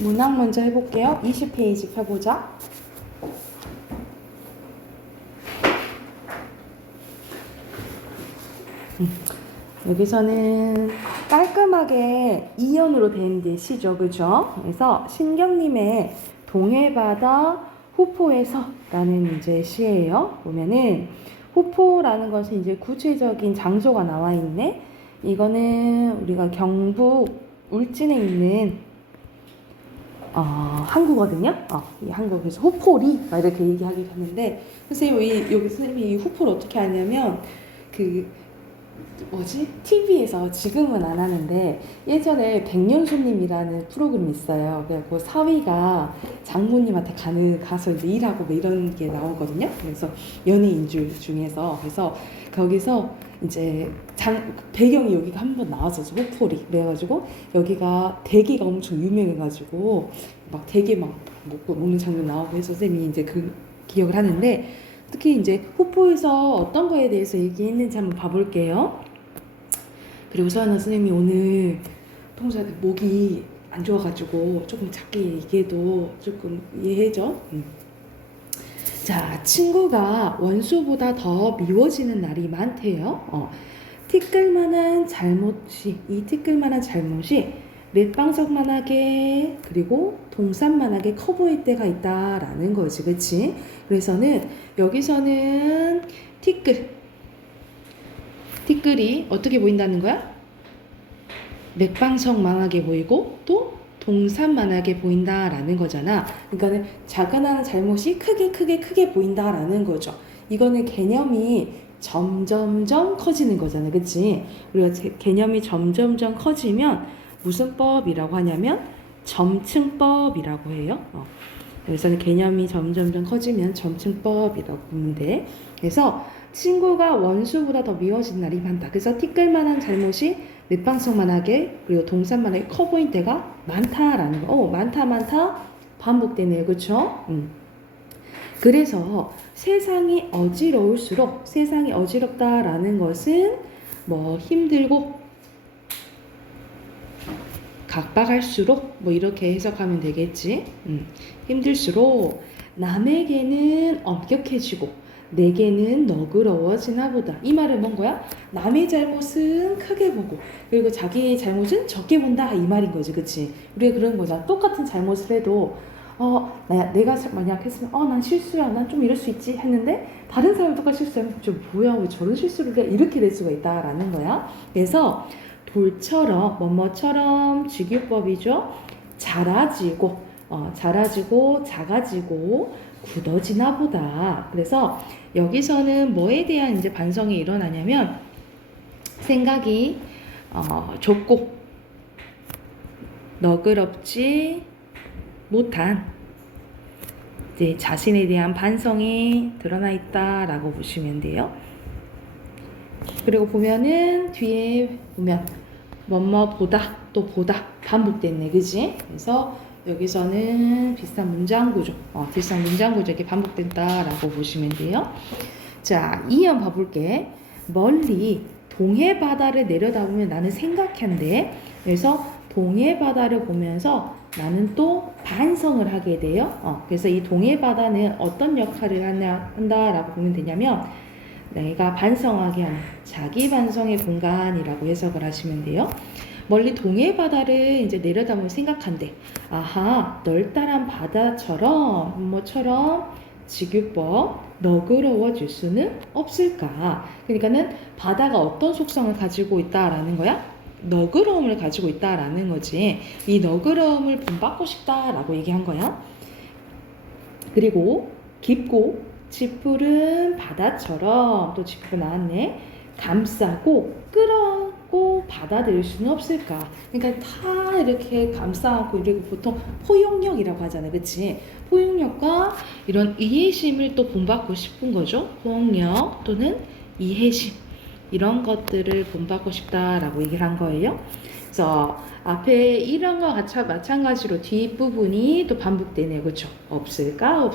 문항 먼저 해볼게요. 20페이지 펴보자. 여기서는 깔끔하게 이연으로 된 게 시죠. 그죠? 그래서 신경님의 동해바다 후포에서 라는 이제 시예요. 보면은 후포라는 것은 이제 구체적인 장소가 나와 있네. 이거는 우리가 경북 울진에 있는 한국거든요. 이 한국에서 후포리 막 이렇게 얘기하기도 하는데 선생님이 여기 선생님이 이 후포를 어떻게 하냐면 그 TV에서 지금은 안 하는데 예전에 백년손님이라는 프로그램이 있어요. 그래갖고 사위가 장모님한테 가서 이제 일하고 뭐 이런 게 나오거든요. 그래서 연예인 중에서 그래서 거기서 이제 배경이 여기가 한번 나왔었죠. 호포리. 그래가지고 여기가 대게가 엄청 유명해가지고 막 대게 막 먹는 장면 나오고 해서 선생님이 이제 그 기억을 하는데 특히 이제 후포에서 어떤 거에 대해서 얘기했는지 한번 봐볼게요. 그리고 서하나 선생님이 오늘 통사 목이 안 좋아가지고 조금 작게 얘기해도 조금 이해해줘. 자, 친구가 원수보다 더 미워지는 날이 많대요. 티끌만한 잘못이 맷방석만하게 그리고 동산만하게 커 보일 때가 있다라는 거지, 그치? 그래서는 여기서는 티끌이 어떻게 보인다는 거야? 맥방석만하게 보이고 또 동산만하게 보인다라는 거잖아. 그러니까는 작은 잘못이 크게 보인다라는 거죠. 이거는 개념이 점점점 커지는 거잖아, 그치? 우리가 개념이 점점점 커지면 무슨 법이라고 하냐면 점층법이라고 해요. 그래서 개념이 점점점 커지면 점층법이라고 보면 돼. 그래서 친구가 원수보다 더 미워진 날이 많다. 그래서 티끌만한 잘못이 맷방석만하게 그리고 동산만하게 커 보인 때가 많다라는 거. 많다 반복되네요. 그렇죠? 그래서 세상이 어지럽다라는 것은 뭐 힘들고 각박할수록 뭐 이렇게 해석하면 되겠지. 힘들수록 남에게는 엄격해지고 내게는 너그러워지나 보다. 이 말은 뭔 거야? 남의 잘못은 크게 보고 그리고 자기의 잘못은 적게 본다 이 말인 거지, 그치? 우리가 그런 거잖아. 똑같은 잘못을 해도 내가 만약 했으면 난 실수야, 난 좀 이럴 수 있지 했는데 다른 사람이 똑같이 실수하면 뭐야 왜 저런 실수를 해? 이렇게 될 수가 있다라는 거야. 그래서 돌처럼 뭐뭐처럼 직유법이죠. 자라지고 작아지고 굳어지나 보다. 그래서 여기서는 뭐에 대한 이제 반성이 일어나냐면 생각이 좁고 너그럽지 못한 이제 자신에 대한 반성이 드러나 있다라고 보시면 돼요. 그리고 보면은 뒤에 보면 뭐뭐보다 또 보다 반복됐네, 그지? 그래서 여기서는 비슷한 문장 구조 이렇게 반복된다라고 보시면 돼요. 자, 2번 봐볼게. 멀리 동해 바다를 내려다보면 나는 생각한대. 그래서 동해 바다를 보면서 나는 또 반성을 하게 돼요. 그래서 이 동해 바다는 어떤 역할을 한다라고 보면 되냐면 내가 반성하게 하는 자기 반성의 공간이라고 해석을 하시면 돼요. 멀리 동해 바다를 이제 내려다보면 생각한대. 아하, 널따란 바다처럼 뭐처럼 직유법 너그러워질 수는 없을까? 그러니까는 바다가 어떤 속성을 가지고 있다라는 거야? 너그러움을 가지고 있다라는 거지. 이 너그러움을 본받고 싶다라고 얘기한 거야. 그리고 깊고 짙푸른 바다처럼 또 짚고 나왔네. 감싸고 끌어고 받아들일 수는 없을까? 그러니까 다 이렇게 감싸고 이렇게 보통 포용력이라고 하잖아요, 그렇지? 포용력과 이런 이해심을 또 본받고 싶은 거죠. 포용력 또는 이해심 이런 것들을 본받고 싶다라고 얘기를 한 거예요. 그래서 앞에 이런 거 마찬가지로 뒷부분이 또 반복되네요, 그렇죠? 없을까?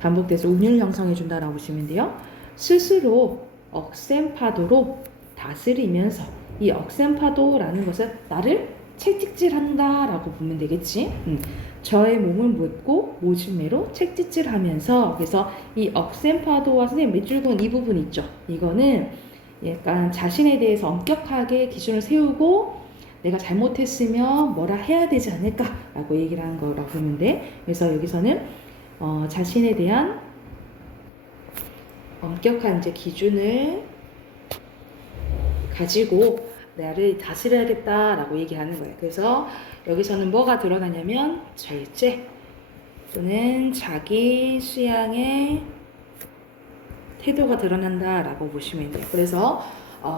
반복돼서 운율 형성해 준다라고 보시면 돼요. 스스로 억센 파도로 다스리면서 이 억센 파도라는 것은 나를 책찍질한다라고 보면 되겠지. 저의 몸을 묻고 모진매로 책찍질하면서, 그래서 이 억센파도와 선생님 밑줄 그은 이 부분 있죠. 이거는 약간 자신에 대해서 엄격하게 기준을 세우고 내가 잘못했으면 뭐라 해야 되지 않을까라고 얘기를 하는 거라고 보면 돼. 그래서 여기서는 자신에 대한 엄격한 이제 기준을 가지고 나를 다스려야겠다라고 얘기하는 거예요. 그래서 여기서는 뭐가 드러나냐면 절제 또는 자기 수양의 태도가 드러난다라고 보시면 돼요. 그래서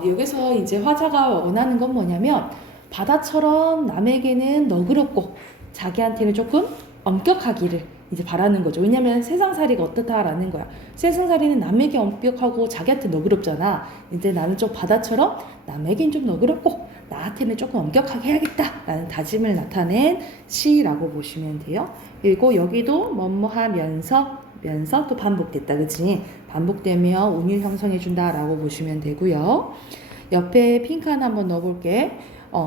여기서 이제 화자가 원하는 건 뭐냐면 바다처럼 남에게는 너그럽고 자기한테는 조금 엄격하기를 이제 바라는 거죠. 왜냐면 세상살이가 어떻다라는 거야. 세상살이는 남에게 엄격하고 자기한테 너그럽잖아. 이제 나는 좀 바다처럼 남에겐 좀 너그럽고 나한테는 조금 엄격하게 해야겠다라는 다짐을 나타낸 시라고 보시면 돼요. 그리고 여기도 뭐뭐하면서 또 반복됐다, 그치? 반복되며 운율 형성해준다라고 보시면 되고요. 옆에 핑크 하나 한번 넣어볼게.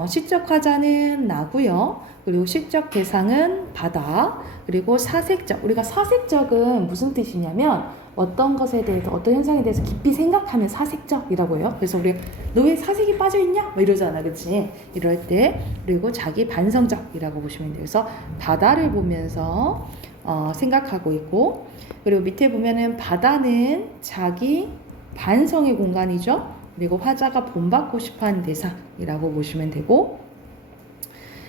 시적 화자는 나고요. 그리고 시적 대상은 바다. 그리고 사색적. 우리가 사색적은 무슨 뜻이냐면 어떤 것에 대해서, 어떤 현상에 대해서 깊이 생각하면 사색적이라고 해요. 그래서 우리 너 왜 사색이 빠져있냐? 뭐 이러잖아, 그치? 이럴 때. 그리고 자기 반성적이라고 보시면 돼요. 그래서 바다를 보면서 생각하고 있고, 그리고 밑에 보면은 바다는 자기 반성의 공간이죠. 그리고 화자가 본받고 싶어하는 대상이라고 보시면 되고,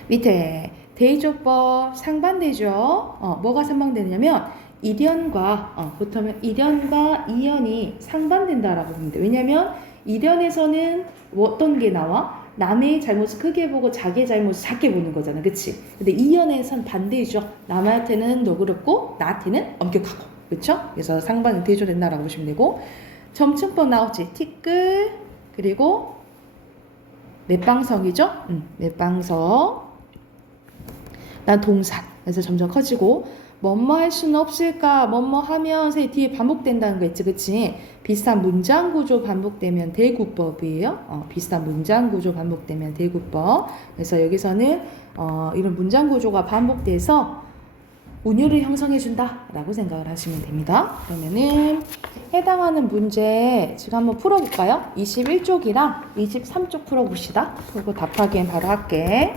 밑에 대조법 상반되죠. 뭐가 상반되냐면 이련과 그렇다면 이련과 이연이 상반된다라고 봅니다. 왜냐하면 이련에서는 어떤 게 나와? 남의 잘못을 크게 보고 자기의 잘못을 작게 보는 거잖아, 그치? 근데 이연에선 반대죠. 남한테는 너그럽고 나한테는 엄격하고, 그렇죠? 그래서 상반은 대조된다라고 보시면 되고, 점층법 나오지? 티끌, 그리고 맷방석이죠? 맷방석. 난 동산. 그래서 점점 커지고, 뭐뭐 할 수는 없을까? 뭐뭐 하면서 뒤에 반복된다는 거 있지, 그치? 비슷한 문장 구조 반복되면 대구법이에요. 비슷한 문장 구조 반복되면 대구법. 그래서 여기서는 이런 문장 구조가 반복돼서 운율을 형성해준다 라고 생각을 하시면 됩니다. 그러면은 해당하는 문제 지금 한번 풀어볼까요? 21쪽이랑 23쪽 풀어봅시다. 그리고 답하기엔 바로 할게.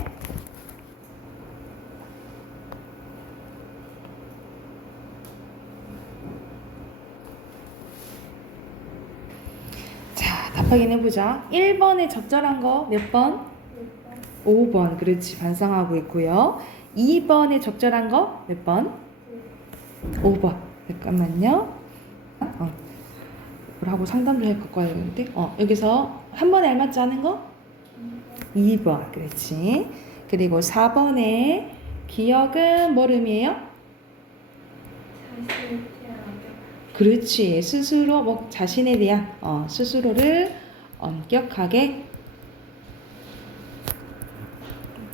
자, 답하기는 해보자. 1번에 적절한 거 몇 번? 5번. 그렇지, 반성하고 있고요. 2번에 적절한 거 몇 번? 5번. 잠깐만요. 뭐라고 상담 좀 갖고 와야 되는데. 여기서 한 번에 알맞지 않은 거? 2번. 그렇지. 그리고 4번에 기억은 뭘 의미해요? 그렇지. 스스로 자신에 대한 스스로를 엄격하게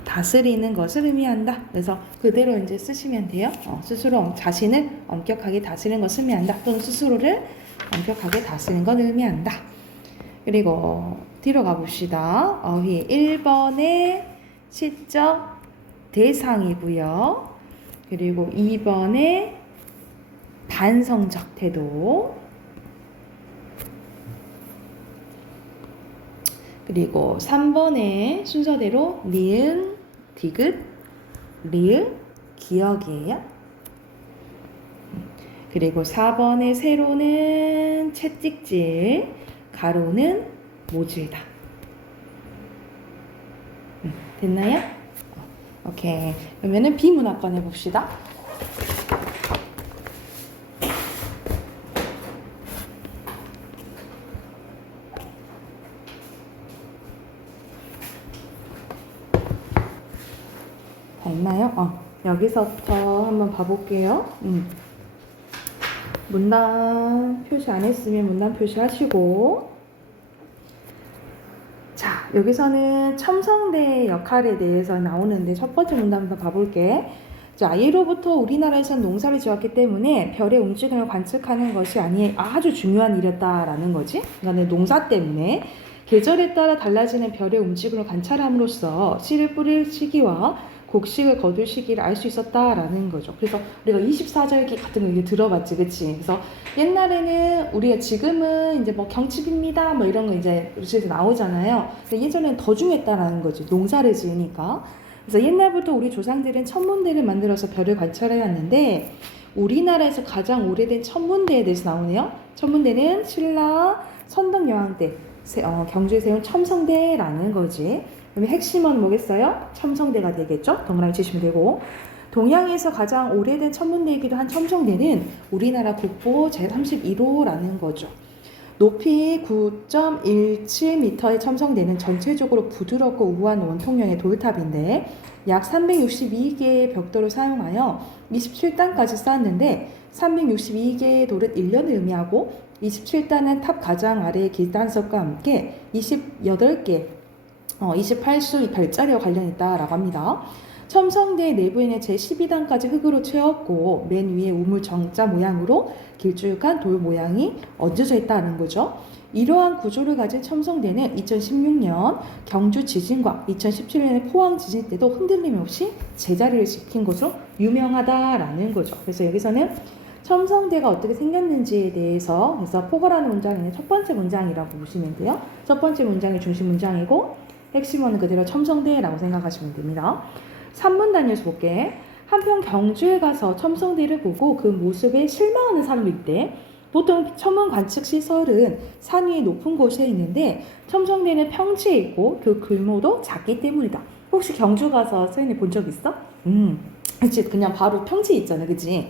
다스리는 것을 의미한다. 그래서 그대로 이제 쓰시면 돼요. 스스로 자신을 엄격하게 다스리는 것을 의미한다. 또는 스스로를 엄격하게 다스리는 것을 의미한다. 그리고 뒤로 가봅시다. 어휘 1번의 시적 대상이고요. 그리고 2번의 반성적 태도. 그리고 3번의 순서대로 니은, 디귿, 리을, 기억이에요. 그리고 4번의 세로는 채찍질, 가로는 모질다. 됐나요? 오케이. 그러면은 비문학관 해봅시다. 다 있나요? 여기서부터 한번 봐볼게요. 문단 표시 안 했으면 문단 표시하시고, 자, 여기서는 첨성대의 역할에 대해서 나오는데 첫 번째 문단 한번 봐볼게. 자, 예로부터 우리나라에서는 농사를 지었기 때문에 별의 움직임을 관측하는 것이 아주 중요한 일이었다라는 거지. 그러니까 농사 때문에 계절에 따라 달라지는 별의 움직임을 관찰함으로써 씨를 뿌릴 시기와 곡식을 거둘 시기를 알 수 있었다라는 거죠. 그래서 우리가 24절기 같은 거 이제 들어봤지, 그치? 그래서 옛날에는 우리가 지금은 이제 뭐 경칩입니다, 뭐 이런 거 이제 뉴스에서 나오잖아요. 근데 예전에는 더 중요했다라는 거지. 농사를 지으니까. 그래서 옛날부터 우리 조상들은 천문대를 만들어서 별을 관찰해 왔는데 우리나라에서 가장 오래된 천문대에 대해서 나오네요. 천문대는 신라 선덕여왕 때 경주에 세운 첨성대라는 거지. 그러면 핵심은 뭐겠어요? 첨성대가 되겠죠? 동그라미 치시면 되고 동양에서 가장 오래된 천문대이기도 한 첨성대는 우리나라 국보 제31호라는 거죠. 높이 9.17m의 첨성대는 전체적으로 부드럽고 우아한 원통형의 돌탑인데 약 362개의 벽돌을 사용하여 27단까지 쌓았는데 362개의 돌은 1년을 의미하고 27단은 탑 가장 아래의 계단석과 함께 28개 28수 별자리와 관련있다라고 합니다. 첨성대 내부에는 제12단까지 흙으로 채웠고 맨 위에 우물 정자 모양으로 길쭉한 돌 모양이 얹어져 있다는 거죠. 이러한 구조를 가진 첨성대는 2016년 경주 지진과 2017년의 포항 지진 때도 흔들림 없이 제자리를 지킨 것으로 유명하다라는 거죠. 그래서 여기서는 첨성대가 어떻게 생겼는지에 대해서 그래서 포거라는 문장에는 첫 번째 문장이라고 보시면 돼요. 첫 번째 문장이 중심 문장이고 핵심어는 그대로 첨성대라고 생각하시면 됩니다. 3문 단위에서 볼게. 한편 경주에 가서 첨성대를 보고 그 모습에 실망하는 사람이 있대. 보통 천문 관측 시설은 산 위에 높은 곳에 있는데 첨성대는 평지에 있고 그 규모도 작기 때문이다. 혹시 경주 가서 서인이 본 적 있어? 그치, 그냥 바로 평지에 있잖아, 그치?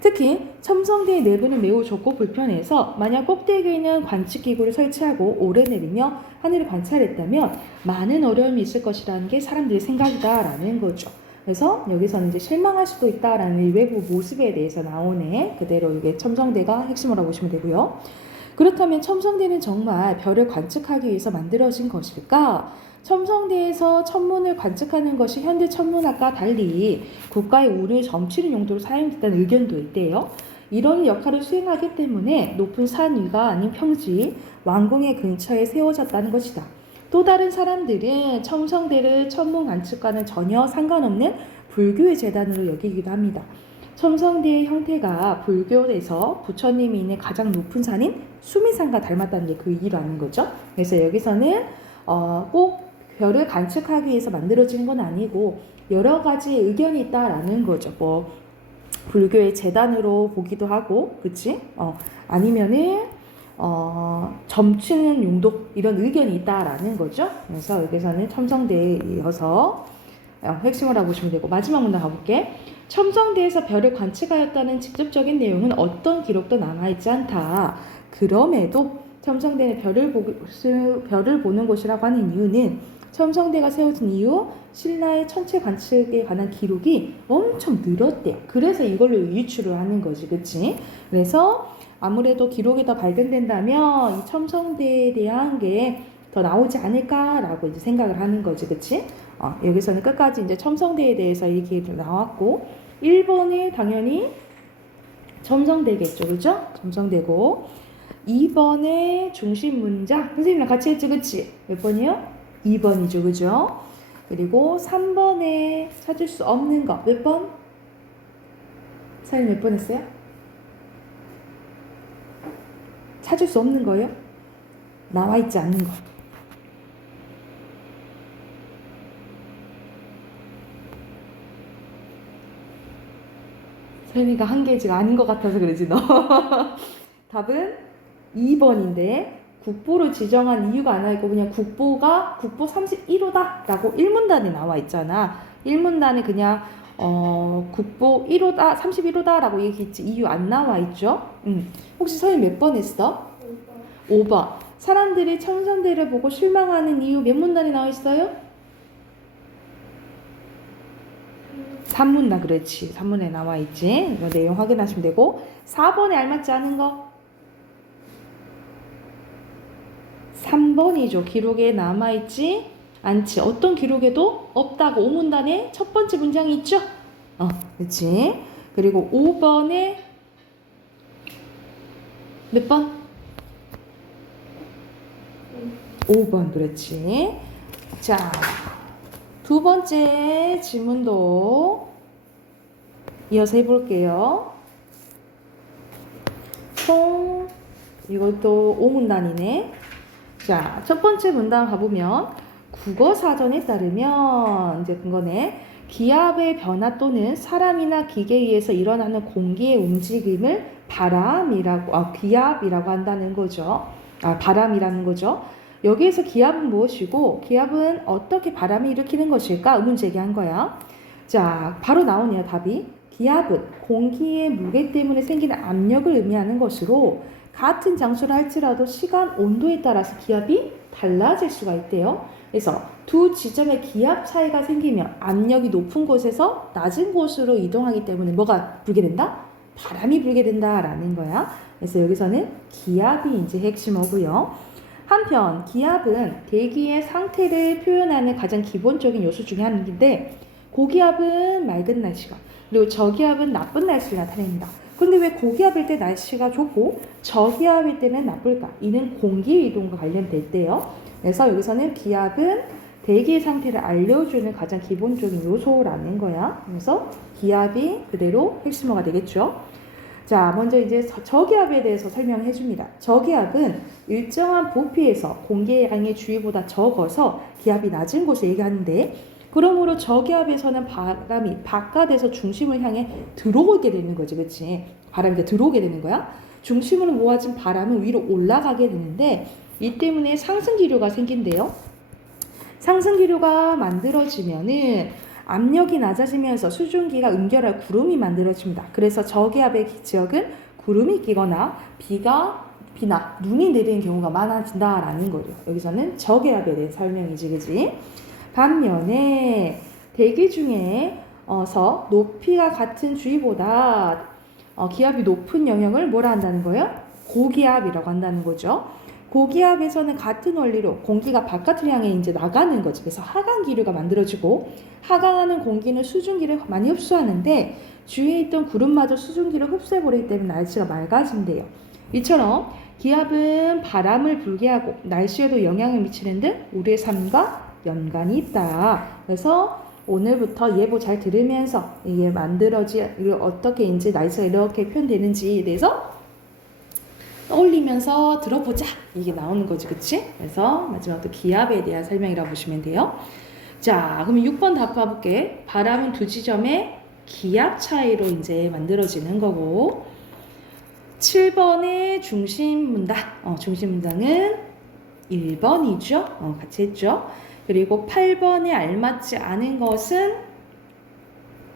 특히 첨성대의 내부는 매우 좁고 불편해서 만약 꼭대기에 있는 관측기구를 설치하고 오르내리며 하늘을 관찰했다면 많은 어려움이 있을 것이라는 게 사람들의 생각이다라는 거죠. 그래서 여기서는 이제 실망할 수도 있다라는 외부 모습에 대해서 나오네. 그대로 이게 첨성대가 핵심으로 보시면 되고요. 그렇다면 첨성대는 정말 별을 관측하기 위해서 만들어진 것일까? 첨성대에서 천문을 관측하는 것이 현대 천문학과 달리 국가의 운을 점치는 용도로 사용됐다는 의견도 있대요. 이런 역할을 수행하기 때문에 높은 산 위가 아닌 평지, 왕궁의 근처에 세워졌다는 것이다. 또 다른 사람들은 첨성대를 천문 관측과는 전혀 상관없는 불교의 재단으로 여기기도 합니다. 첨성대의 형태가 불교에서 부처님이 있는 가장 높은 산인 수미산과 닮았다는 게 그 얘기라는 거죠. 그래서 여기서는 꼭 별을 관측하기 위해서 만들어진 건 아니고 여러 가지 의견이 있다라는 거죠. 뭐 불교의 재단으로 보기도 하고, 그치? 아니면은 점치는 용도 이런 의견이 있다라는 거죠. 그래서 여기서는 첨성대에 이어서 핵심을 알아보시면 되고 마지막 문장 가볼게. 첨성대에서 별을 관측하였다는 직접적인 내용은 어떤 기록도 남아있지 않다. 그럼에도 첨성대는 별을 보는 곳이라고 하는 이유는 첨성대가 세워진 이후 신라의 천체 관측에 관한 기록이 엄청 늘었대요. 그래서 이걸로 유추를 하는 거지, 그치? 그래서 아무래도 기록이 더 발견된다면 이 첨성대에 대한 게 더 나오지 않을까라고 이제 생각을 하는 거지, 그치? 여기서는 끝까지 이제 첨성대에 대해서 이렇게 나왔고 1번이 당연히 첨성대겠죠, 그죠? 첨성대고 2번의 중심 문장 선생님이랑 같이 했지, 그치? 몇 번이요? 2번이죠, 그죠? 그리고 3번에 찾을 수 없는 거 몇 번? 선생님 몇 번 했어요? 찾을 수 없는 거요? 나와 있지 않는 거. 선생님이가 한 게 지금 아닌 것 같아서 그러지 너. 답은 2번인데 국보를 지정한 이유가 안 나있고 그냥 국보 31호다 라고 1문단에 나와 있잖아. 1문단에 그냥 국보 1호다 31호다 라고 얘기했지 이유 안 나와 있죠. 혹시 선생님 몇 번 했어? 5번. 사람들이 첨성대를 보고 실망하는 이유 몇 문단에 나와 있어요? 3문단. 그렇지, 3문에 나와 있지. 이 내용 확인하시면 되고 4번에 알맞지 않은 거 3번이죠. 기록에 남아있지 않지. 어떤 기록에도 없다고 5문단에 첫 번째 문장이 있죠. 그렇지. 그리고 5번에 몇 번? 5번 그렇지. 자, 두 번째 질문도 이어서 해볼게요. 총 이것도 5문단이네. 자, 첫 번째 문단 가보면 국어사전에 따르면 이제 그거네. 기압의 변화 또는 사람이나 기계에 의해서 일어나는 공기의 움직임을 기압이라고 한다는 거죠. 바람이라는 거죠. 여기에서 기압은 무엇이고 기압은 어떻게 바람이 일으키는 것일까? 의문 제기한 거야. 자, 바로 나오네요, 답이. 기압은 공기의 무게 때문에 생기는 압력을 의미하는 것으로 같은 장소를 할지라도 시간, 온도에 따라서 기압이 달라질 수가 있대요. 그래서 두 지점의 기압 차이가 생기면 압력이 높은 곳에서 낮은 곳으로 이동하기 때문에 뭐가 불게 된다? 바람이 불게 된다라는 거야. 그래서 여기서는 기압이 이제 핵심어고요. 한편 기압은 대기의 상태를 표현하는 가장 기본적인 요소 중에 하나인데 고기압은 맑은 날씨가 그리고 저기압은 나쁜 날씨를 나타냅니다. 근데 왜 고기압일 때 날씨가 좋고 저기압일 때는 나쁠까? 이는 공기 이동과 관련될 때요. 그래서 여기서는 기압은 대기의 상태를 알려주는 가장 기본적인 요소라는 거야. 그래서 기압이 그대로 핵심어가 되겠죠. 자, 먼저 이제 저기압에 대해서 설명해 줍니다. 저기압은 일정한 부피에서 공기의 양의 주위보다 적어서 기압이 낮은 곳을 얘기하는데 그러므로 저기압에서는 바람이 바깥에서 중심을 향해 들어오게 되는 거지, 그치? 바람이 이제 들어오게 되는 거야. 중심으로 모아진 바람은 위로 올라가게 되는데 이 때문에 상승기류가 생긴대요. 상승기류가 만들어지면은 압력이 낮아지면서 수증기가 응결할 구름이 만들어집니다. 그래서 저기압의 지역은 구름이 끼거나 비나 눈이 내리는 경우가 많아진다라는 거죠. 여기서는 저기압에 대해 설명이지, 그지? 반면에 대기 중에서 높이가 같은 주위보다 기압이 높은 영역을 뭐라 한다는 거예요? 고기압이라고 한다는 거죠. 고기압에서는 같은 원리로 공기가 바깥을 향해 이제 나가는 거지. 그래서 하강 기류가 만들어지고 하강하는 공기는 수증기를 많이 흡수하는데 주위에 있던 구름마저 수증기를 흡수해버리기 때문에 날씨가 맑아진대요. 이처럼 기압은 바람을 불게 하고 날씨에도 영향을 미치는 등 우리의 삶과 연관이 있다. 그래서 오늘부터 예보 잘 들으면서 이게 어떻게 이제 날씨가 이렇게 표현되는지에 대해서 떠올리면서 들어보자. 이게 나오는 거지, 그치? 그래서 마지막으로 기압에 대한 설명이라고 보시면 돼요. 자, 그럼 6번 답 봐볼게. 바람은 두 지점의 기압 차이로 이제 만들어지는 거고 7번의 중심 문단. 중심 문단은 1번이죠. 같이 했죠. 그리고 8번에 알맞지 않은 것은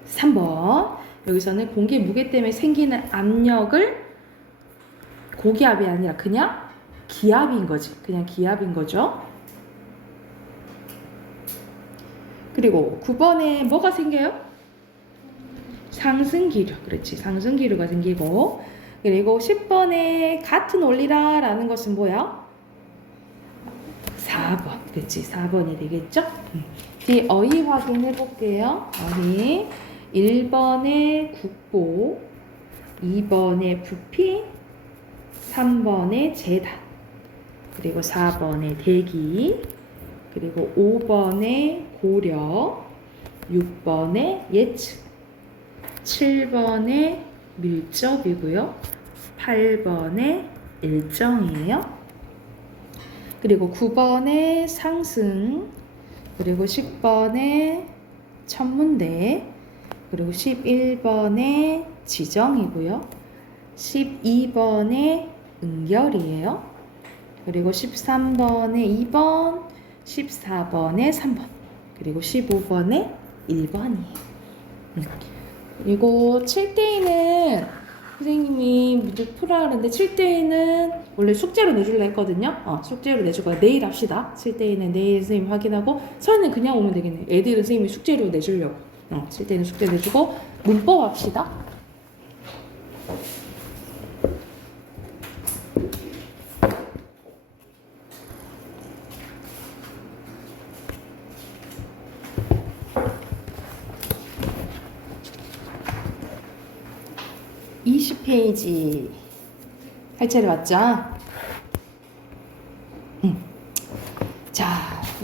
3번. 여기서는 공기 무게 때문에 생기는 압력을 고기압이 아니라 그냥 기압인 거지. 그냥 기압인 거죠. 그리고 9번에 뭐가 생겨요? 상승기류. 그렇지. 상승기류가 생기고. 그리고 10번에 같은 원리라 라는 것은 뭐야? 4번. 그렇지. 4번이 되겠죠? 뒤 어휘 확인해 볼게요. 어휘. 1번에 국보, 2번에 부피, 3번에 재단, 그리고 4번에 대기, 그리고 5번에 고려, 6번에 예측, 7번에 밀접이고요. 8번에 일정이에요. 그리고 9번에 상승, 그리고 10번에 천문대, 그리고 11번에 지정이고요. 12번에 응결이에요. 그리고 13번에 2번, 14번에 3번, 그리고 15번에 1번이에요. 그리고 7대2는 선생님이 문제 풀어야 하는데 7대2는 원래 숙제로 내주려 했거든요. 숙제로 내줄 거야. 내일 합시다. 7대2는 내일 선생님 확인하고 서울은 그냥 오면 되겠네. 애들은 선생님이 숙제로 내주려고. 7대2는 숙제 내주고 문법 합시다. 페이지 할 차례 맞죠?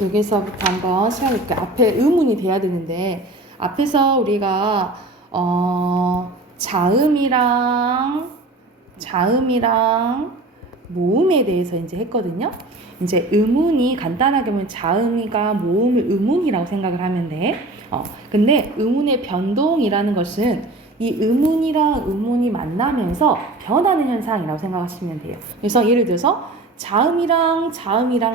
여기서부터 한번 시작해볼게요. 앞에 의문이 돼야 되는데 앞에서 우리가 자음이랑 모음에 대해서 이제 했거든요. 이제 의문이 간단하게 보면 자음이가 모음을 의문이라고 생각을 하면 돼. 근데 의문의 변동이라는 것은 이 의문이랑 의문이 만나면서 변하는 현상이라고 생각하시면 돼요. 그래서 예를 들어서 자음이랑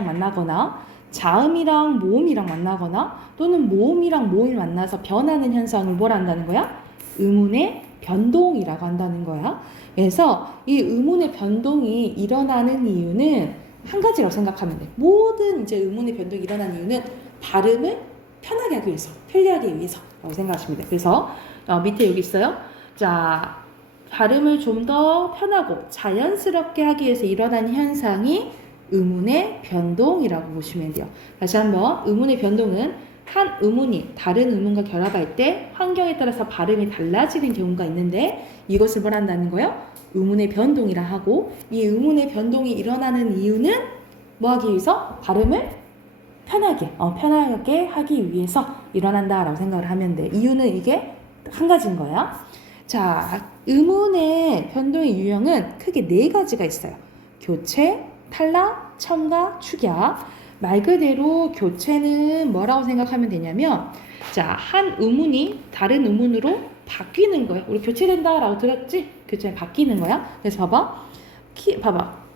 만나거나 자음이랑 모음이랑 만나거나 또는 모음이랑 모음이 만나서 변하는 현상을 뭘 한다는 거야? 의문의 변동이라고 한다는 거야. 그래서 이 의문의 변동이 일어나는 이유는 한 가지라고 생각하면 돼. 모든 이제 의문의 변동이 일어나는 이유는 발음을 편하게 하기 위해서, 편리하게 위해서라고 생각하시면 돼. 그래서 밑에 여기 있어요. 자, 발음을 좀 더 편하고 자연스럽게 하기 위해서 일어나는 현상이 의문의 변동이라고 보시면 돼요. 다시 한번 의문의 변동은 한 의문이 다른 의문과 결합할 때 환경에 따라서 발음이 달라지는 경우가 있는데 이것을 뭘 한다는 거예요? 의문의 변동이라 하고 이 의문의 변동이 일어나는 이유는 뭐 하기 위해서? 발음을 편하게 하기 위해서 일어난다라고 생각을 하면 돼. 이유는 이게 한 가지인 거야. 자, 의문의 변동의 유형은 크게 4가지가 있어요. 교체, 탈락, 첨가, 축약. 말 그대로 교체는 뭐라고 생각하면 되냐면 자, 한 의문이 다른 의문으로 바뀌는 거예요. 우리 교체된다라고 들었지? 교체는 바뀌는 거야. 그래서 봐봐.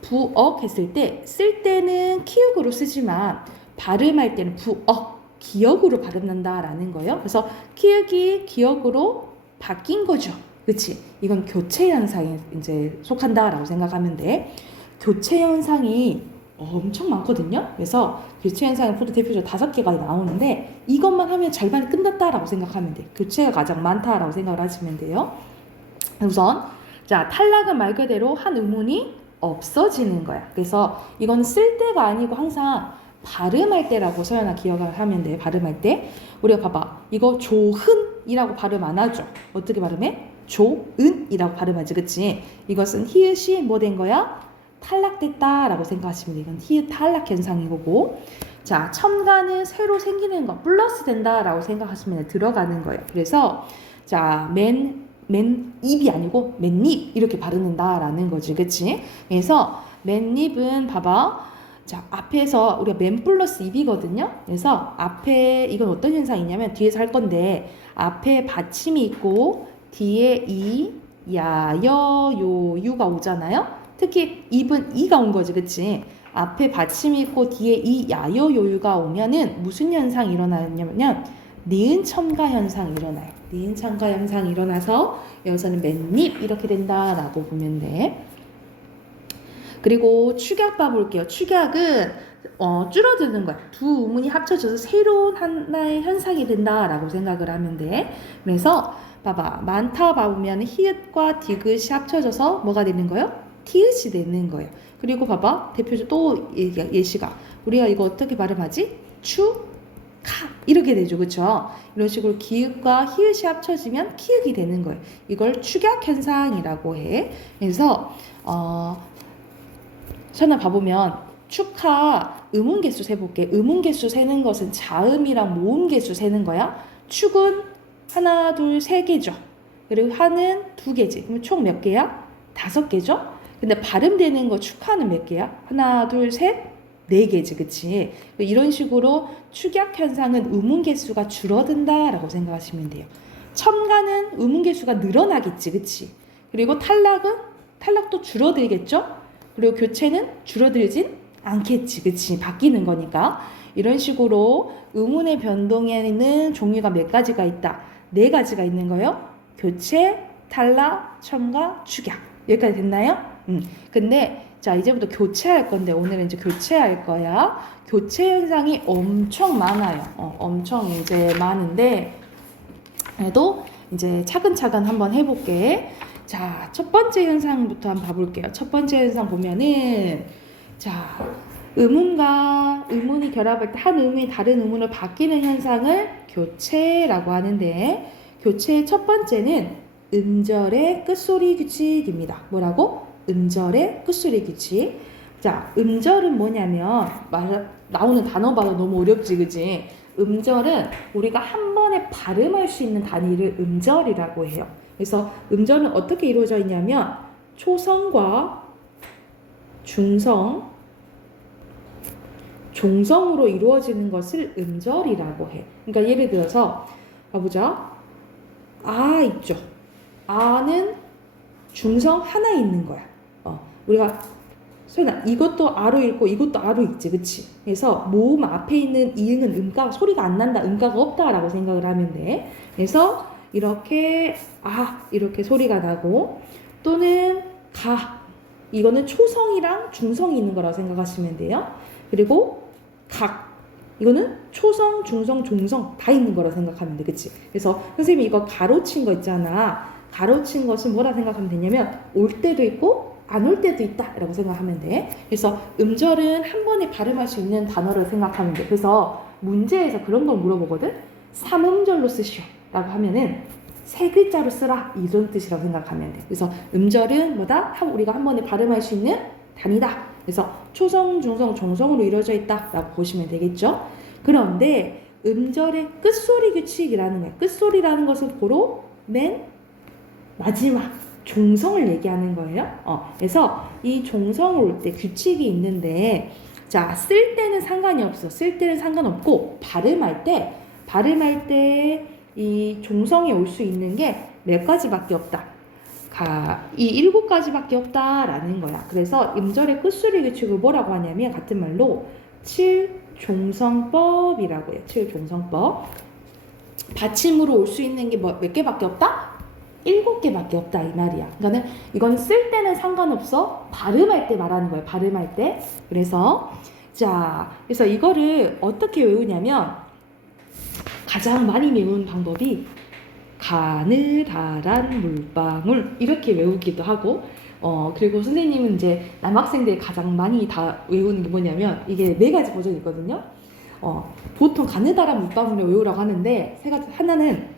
부억 했을 때 쓸 때는 키읔으로 쓰지만 발음할 때는 부억, 기역으로 발음난다라는 거예요. 그래서 키읔이 기역으로 바뀐 거죠. 그치? 이건 교체 현상에 이제 속한다라고 생각하면 돼. 교체 현상이 엄청 많거든요. 그래서 교체 현상의 포도 대표적으로 5개가 나오는데 이것만 하면 절반이 끝났다라고 생각하면 돼. 교체가 가장 많다라고 생각을 하시면 돼요. 우선 자, 탈락은 말 그대로 한 의문이 없어지는 거야. 그래서 이건 쓸 때가 아니고 항상 발음할 때라고 서연아 기억을 하면 돼. 발음할 때 우리가 봐봐. 이거 조흔이라고 발음 안 하죠. 어떻게 발음해? 조은이라고 발음하지. 그치? 이것은 히읗이 뭐 된 거야? 탈락됐다라고 생각하시면 돼. 이건 히읗 탈락 현상인 거고. 자, 첨가는 새로 생기는 거, 플러스 된다라고 생각하시면 돼. 들어가는 거예요. 그래서 자, 맨입이 아니고 맨입 이렇게 발음된다라는 거지. 그치? 그래서 맨입은 봐봐. 자, 앞에서 우리가 맨 플러스 입이거든요. 그래서 앞에 이건 어떤 현상이냐면 뒤에서 할 건데 앞에 받침이 있고 뒤에 이, 야, 여, 요, 유가 오잖아요. 특히 입은 이가 온 거지. 그치? 앞에 받침이 있고 뒤에 이, 야, 여, 요, 유가 오면은 무슨 현상이 일어나냐면 니은 첨가 현상이 일어나요. 니은 첨가 현상이 일어나서 여기서는 맨입 이렇게 된다라고 보면 돼. 그리고 축약 봐볼게요. 축약은 줄어드는 거야. 두 의문이 합쳐져서 새로운 하나의 현상이 된다라고 생각을 하면 돼. 그래서 봐봐. 많다 봐보면 히읗과 디귿이 합쳐져서 뭐가 되는 거예요? 티읕이 되는 거예요. 그리고 봐봐. 대표적 또 예시가. 우리가 이거 어떻게 발음하지? 카 이렇게 되죠. 그쵸? 이런 식으로 기읍과 히읗이 합쳐지면 키읔이 되는 거예요. 이걸 축약 현상이라고 해. 그래서 선아 봐보면 축하 의문 개수 세볼게. 의문 개수 세는 것은 자음이랑 모음 개수 세는 거야. 축은 하나, 둘, 3개죠. 그리고 하는 2개지. 그럼 총 몇 개야? 5개죠. 근데 발음되는 거 축하는 몇 개야? 하나, 둘, 셋, 4개지. 그치? 이런 식으로 축약 현상은 의문 개수가 줄어든다라고 생각하시면 돼요. 첨가는 의문 개수가 늘어나겠지. 그치? 그리고 탈락도 줄어들겠죠? 그리고 교체는 줄어들진 않겠지. 그치? 바뀌는 거니까. 이런 식으로 의문의 변동에는 종류가 몇 가지가 있다? 4가지가 있는 거예요. 교체, 탈락, 첨가, 축약. 여기까지 됐나요? 근데 자, 이제부터 교체할 건데 오늘은 이제 교체할 거야. 교체 현상이 엄청 많아요. 엄청 이제 많은데 그래도 이제 차근차근 한번 해볼게. 자, 첫 번째 현상부터 한번 봐볼게요. 첫 번째 현상 보면은 자, 의문과 의문이 결합할 때 한 의문이 다른 의문으로 바뀌는 현상을 교체라고 하는데 교체의 첫 번째는 음절의 끝소리 규칙입니다. 뭐라고? 음절의 끝소리 규칙. 자, 음절은 뭐냐면 나오는 단어 봐도 너무 어렵지, 그지? 음절은 우리가 한 번에 발음할 수 있는 단위를 음절이라고 해요. 그래서 음절은 어떻게 이루어져 있냐면 초성과 중성, 종성으로 이루어지는 것을 음절이라고 해. 그러니까 예를 들어서 가보자. 아 있죠. 아는 중성 하나 있는 거야. 우리가 소연아 이것도 아로 읽고 이것도 아로 읽지, 그치? 그래서 모음 앞에 있는 이응은 음가 소리가 안 난다, 음가가 없다라고 생각을 하면 돼. 그래서 이렇게 이렇게 소리가 나고, 또는 가 이거는 초성이랑 중성이 있는 거라고 생각하시면 돼요. 그리고 각 이거는 초성, 중성, 종성 다 있는 거라고 생각하면 돼, 그치? 그래서 선생님이 이거 가로친 거 있잖아. 가로친 것은 뭐라 생각하면 되냐면 올 때도 있고 안 올 때도 있다 라고 생각하면 돼. 그래서 음절은 한 번에 발음할 수 있는 단어를 생각하면 돼. 그래서 문제에서 그런 걸 물어보거든. 삼음절로 쓰시오 라고 하면은 세 글자로 쓰라 이런 뜻이라고 생각하면 돼. 그래서 음절은 뭐다? 우리가 한 번에 발음할 수 있는 단위다. 그래서 초성, 중성, 종성으로 이루어져 있다 라고 보시면 되겠죠. 그런데 음절의 끝소리 규칙이라는 거야. 끝소리라는 것은 고로 맨 마지막 종성을 얘기하는 거예요. 그래서 이 종성을 올 때 규칙이 있는데, 자, 쓸 때는 상관이 없어. 쓸 때는 상관없고 발음할 때 이 종성이 올 수 있는 게 몇 가지밖에 없다. 이 7가지밖에 없다라는 거야. 그래서 음절의 끝소리 규칙을 뭐라고 하냐면 같은 말로 7종성법이라고 해요. 7종성법. 받침으로 올 수 있는 게 몇 개밖에 없다? 7개밖에 없다 이 말이야. 그러니까 이건 쓸 때는 상관없어. 발음할 때 말하는 거예요. 발음할 때. 그래서 이거를 어떻게 외우냐면 가장 많이 외우는 방법이 가느다란 물방울 이렇게 외우기도 하고, 그리고 선생님은 이제 남학생들이 가장 많이 다 외우는 게 뭐냐면 이게 4가지 버전이 있거든요. 보통 가느다란 물방울을 외우라고 하는데 하나는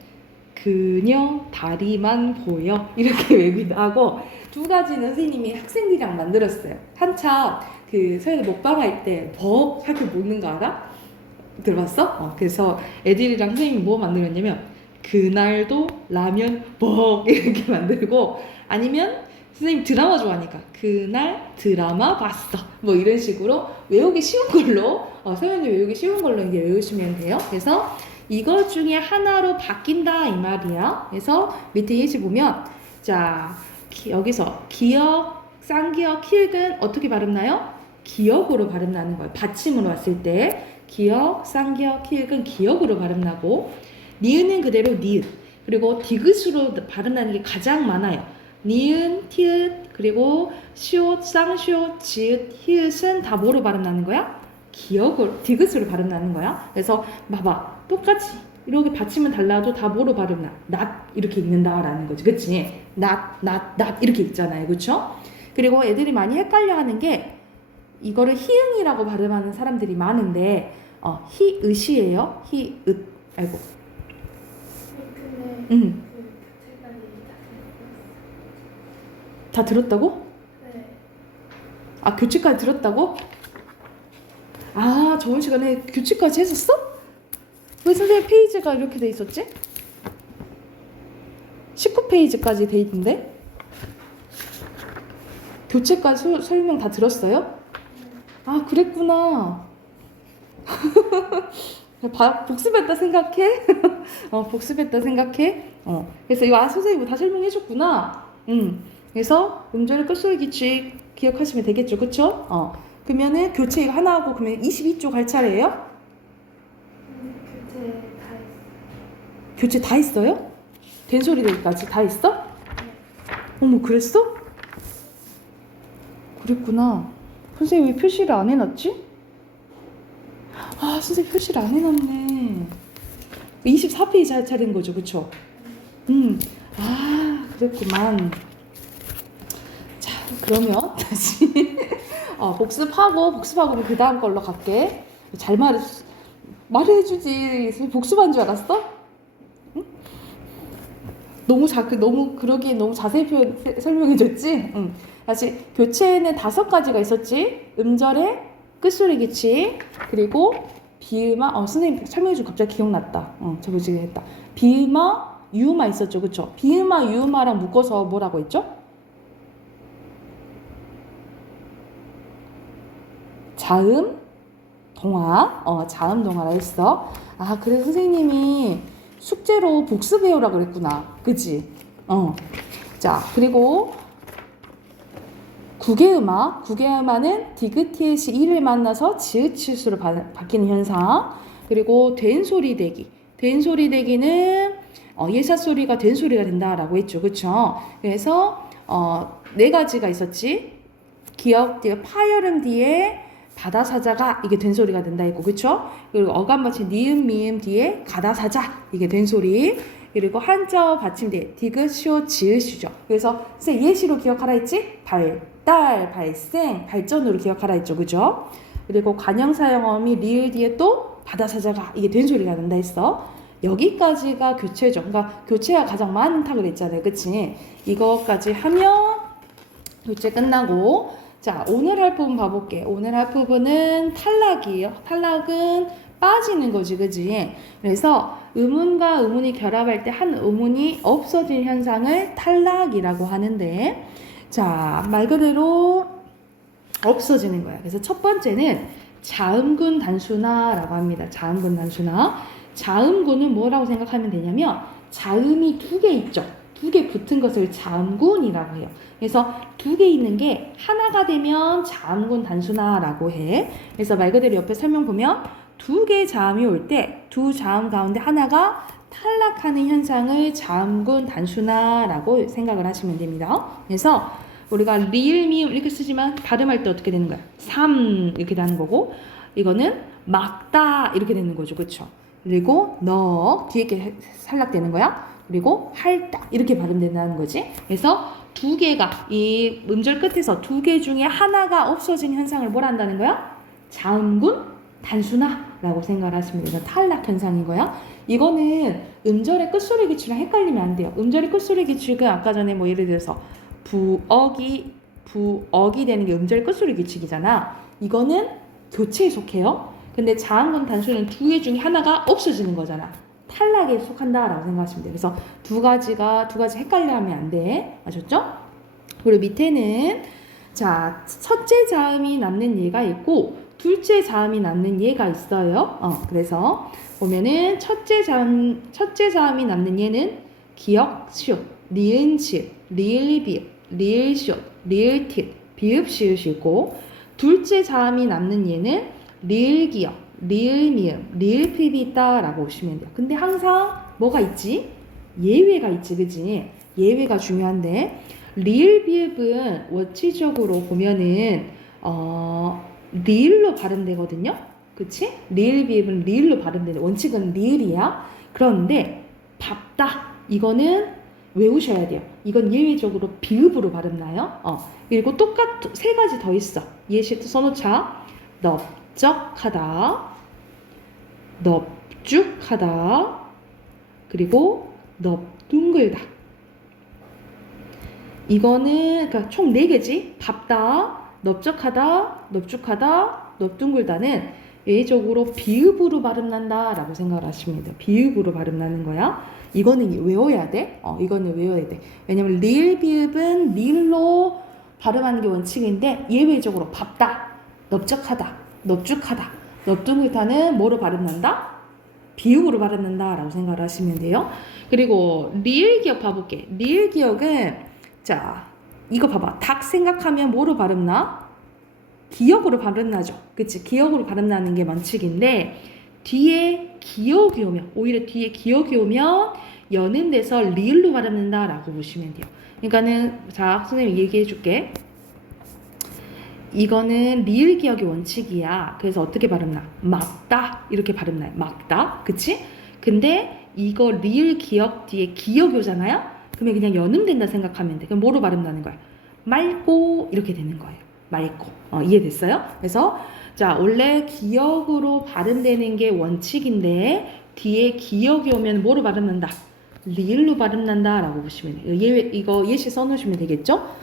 그녀 다리만 보여 이렇게 외우기도 하고, 2가지는 선생님이 학생들이랑 만들었어요. 한참 서연이 먹방할 때 벅 하게 먹는 거 알아? 들어봤어? 그래서 애들이랑 선생님이 뭐 만들었냐면 그날도 라면 벅 이렇게 만들고, 아니면 선생님 드라마 좋아하니까 그날 드라마 봤어 뭐 이런 식으로 외우기 쉬운 걸로 서연이 외우기 쉬운 걸로 이제 외우시면 돼요. 그래서 이거 중에 하나로 바뀐다 이 말이야. 그래서 밑에 예시 보면 여기서 기역, 쌍기역, 키읔은 어떻게 발음나요? 기역으로 발음나는 거예요. 받침으로 왔을 때 기역, 쌍기역, 키읔은 기역으로 발음나고, 니은은 그대로 니은, 그리고 디귿으로 발음나는 게 가장 많아요. 니은, 티읕, 그리고 시옷, 쌍시옷, 지읒, 히읗은 다 뭐로 발음나는 거야? 기역으로, 디귿으로 발음나는 거야. 그래서 봐봐, 똑같이 이렇게 받침은 달라도 다 뭐로 발음나? 낫 이렇게 읽는다라는 거지, 그치? 낫 이렇게 읽잖아요, 그쵸? 그리고 애들이 많이 헷갈려하는 게 이거를 희응이라고 발음하는 사람들이 많은데 히읗이에요. 히읗. 아이고. 다 들었다고? 네. 교칙까지 들었다고? 저번 시간에 규칙까지 했었어? 왜 선생님 페이지가 이렇게 돼 있었지? 19페이지까지 돼 있는데? 교체까지 설명 다 들었어요? 그랬구나. 복습했다 생각해? 복습했다 생각해? 그래서 이거 선생님이 다 설명해줬구나. 그래서 음절의 끝소리 규칙 기억하시면 되겠죠, 그쵸? 그러면은 교체 하나 하고 그러면 22쪽 할 차례예요? 교체 다 했어요? 된소리들까지 다 했어? 네. 어머, 그랬어? 그랬구나. 선생님 왜 표시를 안 해놨지? 선생님 표시를 안 해놨네. 24페이지 할 차례인 거죠, 그쵸? 그랬구만. 자, 그러면 다시 복습하고 그 다음 걸로 갈게. 잘 말해주지. 복습한 줄 알았어? 응? 너무 그러기엔 너무 자세히 설명해줬지? 다시 교체에는 5가지가 있었지? 음절의 끝소리 기치, 그리고 비음아, 선생님 설명해주고 갑자기 기억났다. 저번주에 했다. 비음아, 유음아 있었죠, 그쵸? 비음아, 유음아랑 묶어서 뭐라고 했죠? 자음, 동화. 자음, 동화라 했어. 아, 그래서 선생님이 숙제로 복습해오라 그랬구나. 그치? 자, 그리고 국외음악. 국외음악은 디귿티엣이 이를 만나서 지읒치읒으로 바뀌는 현상. 그리고 된소리 대기. 된소리 대기는 예사 소리가 된소리가 된다라고 했죠. 그쵸? 그래서 네 가지가 있었지. 기역 뒤에 파열음 뒤에 바다사자가 이게 된소리가 된다 했고, 그쵸? 그리고 어감 받침 니은 미음 뒤에 가다사자 이게 된소리. 그리고 한자어 받침 뒤에 디귿 시옷 지읒이죠. 그래서 예시로 기억하라 했지? 발달, 발생, 발전으로 기억하라 했죠. 그죠? 그리고 관형사형어미 리을 뒤에 또 바다사자가 이게 된소리가 난다 했어. 여기까지가 교체죠. 그러니까 교체가 가장 많다 그랬잖아요. 그치? 이거까지 하면 교체 끝나고, 자, 오늘 할 부분 봐볼게. 오늘 할 부분은 탈락이에요. 탈락은 빠지는 거지, 그지? 그래서 의문과 의문이 결합할 때 한 의문이 없어진 현상을 탈락이라고 하는데, 자, 말 그대로 없어지는 거야. 그래서 첫 번째는 자음군 단순화라고 합니다. 자음군 단순화. 자음군은 뭐라고 생각하면 되냐면, 자음이 두 개 있죠. 두 개 붙은 것을 자음군이라고 해요. 그래서 두 개 있는 게 하나가 되면 자음군 단순화라고 해. 그래서 말 그대로 옆에 설명 보면 두 개의 자음이 올 때 두 자음 가운데 하나가 탈락하는 현상을 자음군 단순화라고 생각을 하시면 됩니다. 그래서 우리가 리을 미음 이렇게 쓰지만 발음할 때 어떻게 되는 거야? 삼 이렇게 되는 거고, 이거는 막다 이렇게 되는 거죠. 그렇죠? 그리고 너 뒤에 게 탈락되는 거야. 그리고 할다 이렇게 발음된다는 거지. 그래서 두 개가 이 음절 끝에서 두 개 중에 하나가 없어진 현상을 뭘 한다는 거야? 자음군 단순화라고 생각을 하시면 돼요. 탈락 현상인 거야. 이거는 음절의 끝소리 기출이랑 헷갈리면 안 돼요. 음절의 끝소리 기출은 아까 전에 뭐 예를 들어서 부억이 되는 게 음절의 끝소리 기출이잖아. 이거는 교체에 속해요. 근데 자음군 단순은 두 개 중에 하나가 없어지는 거잖아. 탈락에 속한다라고 생각하시면 돼요. 그래서 두 가지 헷갈려하면 안 돼. 아셨죠? 그리고 밑에는 자, 첫째 자음이 남는 예가 있고 둘째 자음이 남는 예가 있어요. 그래서 보면은 첫째 자음이 남는 예는 기역, 시옷, 니은, 시읒, 리을, 비읍, 리을, 시옷, 리을, 티읕, 비읍, 시읒이고, 둘째 자음이 남는 예는 리을, 기역, 리을, 미음, 리을, 피읍이 있다라고 보시면 돼요. 근데 항상 뭐가 있지? 예외가 있지, 그지? 예외가 중요한데, 리을, 비읍은 원칙적으로 보면은 리을로 발음되거든요. 그치? 리을, 비읍은 리을로 발음되는 원칙은 리을이야. 그런데 밥다 이거는 외우셔야 돼요. 이건 예외적으로 비읍으로 발음나요. 그리고 세 가지 더 있어. 예시 써놓자. 넓적하다, 넓죽하다, 그리고 넓둥글다. 이거는 그러니까 총 4개지. 밥다, 넓적하다, 넓죽하다, 넓둥글다는 예외적으로 비읍으로 발음난다라고 생각을 하시면 돼요. 비읍으로 발음나는 거야. 이거는 외워야 돼. 이거는 외워야 돼. 왜냐면 리을 비읍은 리을로 발음하는 게 원칙인데 예외적으로 밥다, 넓적하다, 넓죽하다, 넓둥글다는 뭐로 발음난다? 비읍으로 발음난다라고 생각을 하시면 돼요. 그리고 리을 기억 봐볼게. 리을 기억은 자, 이거 봐봐. 닭 생각하면 뭐로 발음나? 기역으로 발음나죠. 그치? 기역으로 발음나는 게 원칙인데 뒤에 기역이 오면, 오히려 뒤에 기역이 오면 연음돼서 리을로 발음된다라고 보시면 돼요. 그러니까는 자, 선생님이 얘기해 줄게. 이거는 리을 기역이 원칙이야. 그래서 어떻게 발음나? 막다 이렇게 발음나요. 막다, 그치? 근데 이거 리을 기역 뒤에 기역이 오잖아요. 그러면 그냥 연음된다 생각하면 돼. 그럼 뭐로 발음나는 거야? 맑고 이렇게 되는 거예요. 맑고. 이해됐어요? 그래서 자, 원래 기역으로 발음되는 게 원칙인데 뒤에 기역이 오면 뭐로 발음난다? 리을로 발음난다 라고 보시면 돼요. 이거 예시 써놓으시면 되겠죠?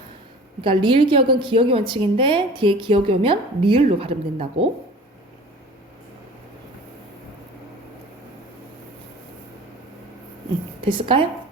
그러니까 리을 기억은 기억의 원칙인데 뒤에 기억이 오면 리을로 발음된다고. 됐을까요?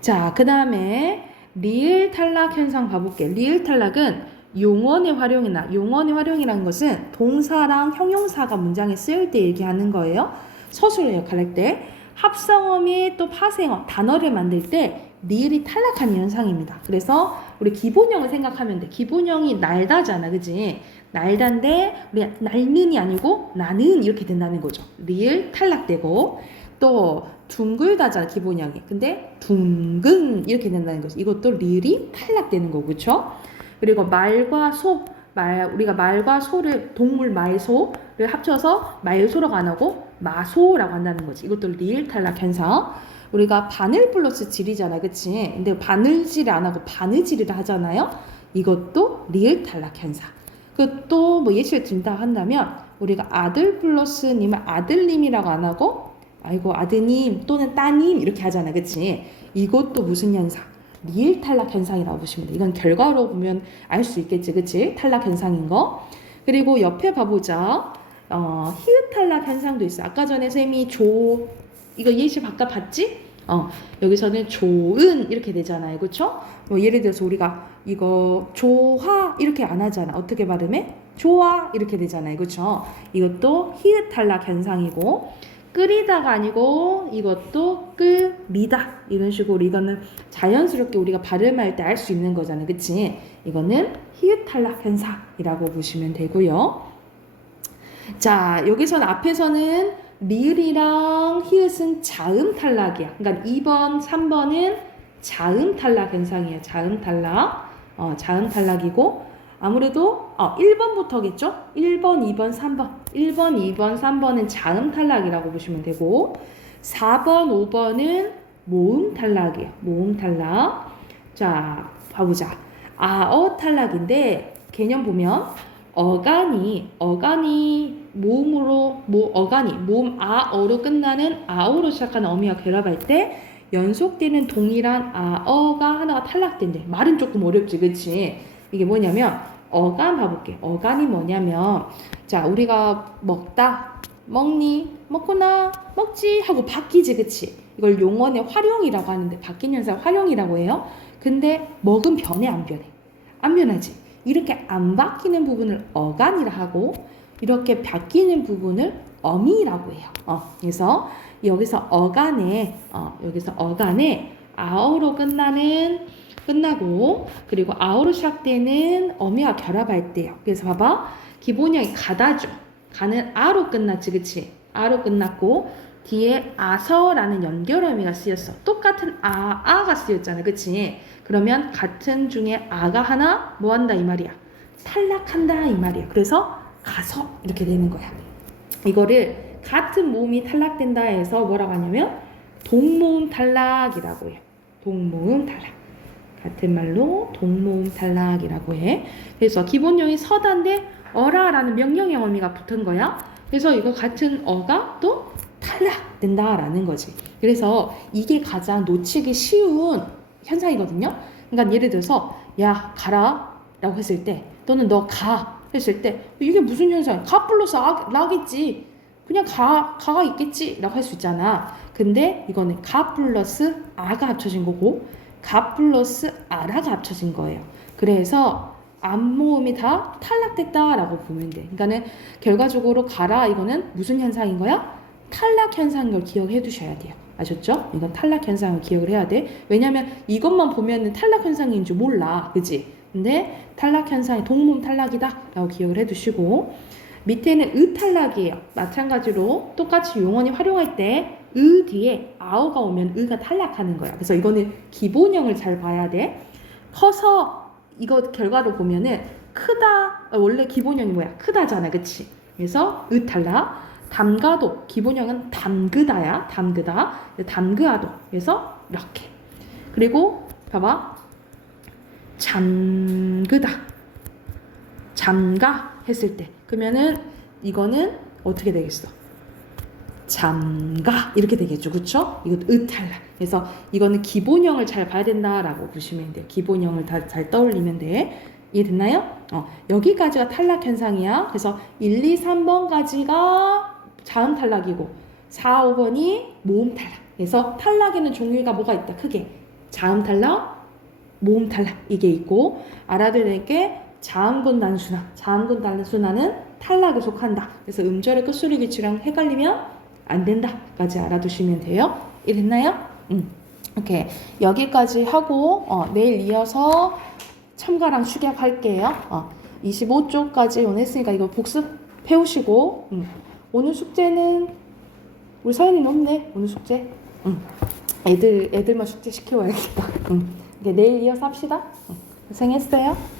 자, 그 다음에 리을 탈락 현상 봐볼게. 리을 탈락은 용언의 활용이라는 것은 동사랑 형용사가 문장에 쓰일 때 얘기하는 거예요. 서술의 역할을 할 때. 합성어 및 또 파생어, 단어를 만들 때 리을이 탈락하는 현상입니다. 그래서 우리 기본형을 생각하면 돼. 기본형이 날다잖아, 그지? 날다인데 우리 날는이 아니고 나는 이렇게 된다는 거죠. 리을 탈락되고 또 둥글다잖아, 기본형이. 근데 둥근 이렇게 된다는 거죠. 이것도 리을이 탈락되는 거고, 그렇죠? 그리고 말과 소, 우리가 말과 소를 동물 말소를 합쳐서 말소라고 안 하고 마소라고 한다는 거지. 이것도 리을 탈락 현상. 우리가 바늘 플러스 질이잖아, 그치? 근데 바늘질 안 하고 바느질을 하잖아요. 이것도 리을 탈락 현상. 그또 뭐 예시를 든다 한다면 우리가 아들 플러스 님을 아들님이라고 안 하고 아이고 아드님 또는 따님 이렇게 하잖아, 그치? 이것도 무슨 현상? 리을 탈락 현상이라고 보시면 돼. 이건 결과로 보면 알 수 있겠지, 그치? 탈락 현상인 거. 그리고 옆에 봐보자. 히읗 탈락 현상도 있어. 아까 전에 쌤이 이거 예시 바꿔 봤지? 여기서는 좋은 이렇게 되잖아요, 그쵸? 뭐 예를 들어서 우리가 이거 좋아 이렇게 안 하잖아. 어떻게 발음해? 좋아 이렇게 되잖아요, 그쵸? 이것도 히읗 탈락 현상이고, 끓이다가 아니고 이것도 끓이다 이런 식으로 이거는 자연스럽게 우리가 발음할 때 알 수 있는 거잖아요, 그치? 이거는 히읗 탈락 현상이라고 보시면 되고요. 자, 여기서는 앞에서는 리을이랑 히읗은 자음 탈락이야. 그러니까 2번, 3번은 자음 탈락 현상이에요. 자음 탈락. 자음 탈락이고 아무래도 1번부터겠죠? 1번, 2번, 3번. 1번, 2번, 3번은 자음 탈락이라고 보시면 되고 4번, 5번은 모음 탈락이에요. 모음 탈락. 자, 봐보자. 아어 탈락인데 개념 보면 어간이 모음으로 모음 아어로 끝나는 아오로 시작하는 어미와 결합할 때 연속되는 동일한 아어가 하나가 탈락된대. 말은 조금 어렵지, 그치? 이게 뭐냐면 어간 봐볼게. 어간이 뭐냐면 자 우리가 먹다, 먹니, 먹구나, 먹지 하고 바뀌지, 그치? 이걸 용언의 활용이라고 하는데 바뀐 현상 활용이라고 해요. 근데 먹은 변해 안 변해? 안 변하지. 이렇게 안 바뀌는 부분을 어간이라 하고 이렇게 바뀌는 부분을 어미라고 해요. 그래서 여기서 어간에 아어로 끝나고 그리고 아어로 시작되는 어미와 결합할 때요. 그래서 봐봐. 기본형이 가다죠. 가는 아로 끝났지, 그치? 아로 끝났고 뒤에 아서라는 연결어미가 쓰였어. 똑같은 아가 쓰였잖아, 그치? 그러면 같은 중에 아가 하나 뭐한다 이 말이야. 탈락한다 이 말이야. 그래서 가서 이렇게 되는 거야. 이거를 같은 모음이 탈락된다 해서 뭐라고 하냐면 동모음 탈락이라고 해요. 동모음 탈락. 같은 말로 동모음 탈락이라고 해. 그래서 기본형이 서다인데 어라라는 명령형 어미가 붙은 거야. 그래서 이거 같은 어가 또 탈락된다라는 거지. 그래서 이게 가장 놓치기 쉬운 현상이거든요. 그러니까 예를 들어서 야 가라 라고 했을 때 또는 너 가 했을 때 이게 무슨 현상이야? 가 플러스 라겠지. 그냥 가가 있겠지 라고 할 수 있잖아. 근데 이거는 가 플러스 아가 합쳐진 거고 가 플러스 아라가 합쳐진 거예요. 그래서 앞모음이 다 탈락됐다라고 보면 돼. 그러니까는 결과적으로 가라 이거는 무슨 현상인 거야? 탈락 현상인 걸 기억해 두셔야 돼요. 아셨죠? 이건 탈락 현상을 기억을 해야 돼. 왜냐면 이것만 보면은 탈락 현상인 줄 몰라. 그지? 근데 탈락 현상이 동모음 탈락이다 라고 기억을 해 두시고 밑에는 의 탈락이에요. 마찬가지로 똑같이 용언이 활용할 때 의 뒤에 아오가 오면 의가 탈락하는 거야. 그래서 이거는 기본형을 잘 봐야 돼. 커서 이거 결과로 보면은 크다 원래 기본형이 뭐야? 크다잖아, 그치? 그래서 의 탈락. 담가도 기본형은 담그다야. 담그다. 담그하도. 그래서 이렇게. 그리고 봐봐. 잠그다. 잠가 했을 때. 그러면은 이거는 어떻게 되겠어? 잠가 이렇게 되겠죠, 그렇죠? 이거 탈락. 그래서 이거는 기본형을 잘 봐야 된다라고 보시면 돼요. 기본형을 잘 떠올리면 돼. 이해됐나요? 여기까지가 탈락 현상이야. 그래서 1, 2, 3번까지가 자음 탈락이고 4, 5번이 모음 탈락. 그래서 탈락에는 종류가 뭐가 있다? 크게 자음 탈락, 모음 탈락 이게 있고 알아둬야 될 게 자음군 단순화. 자음군 단순화는 탈락에 속한다. 그래서 음절의 끝소리 규칙이랑 헷갈리면 안 된다까지 알아두시면 돼요. 이해됐나요? 오케이. 여기까지 하고 내일 이어서 첨가랑 축약할게요. 25쪽까지 오늘 했으니까 이거 복습해오시고 오늘 숙제는 우리 서연이는 없네. 오늘 숙제. 애들만 숙제 시켜와야겠다. 내일 이어서 합시다. 고생했어요.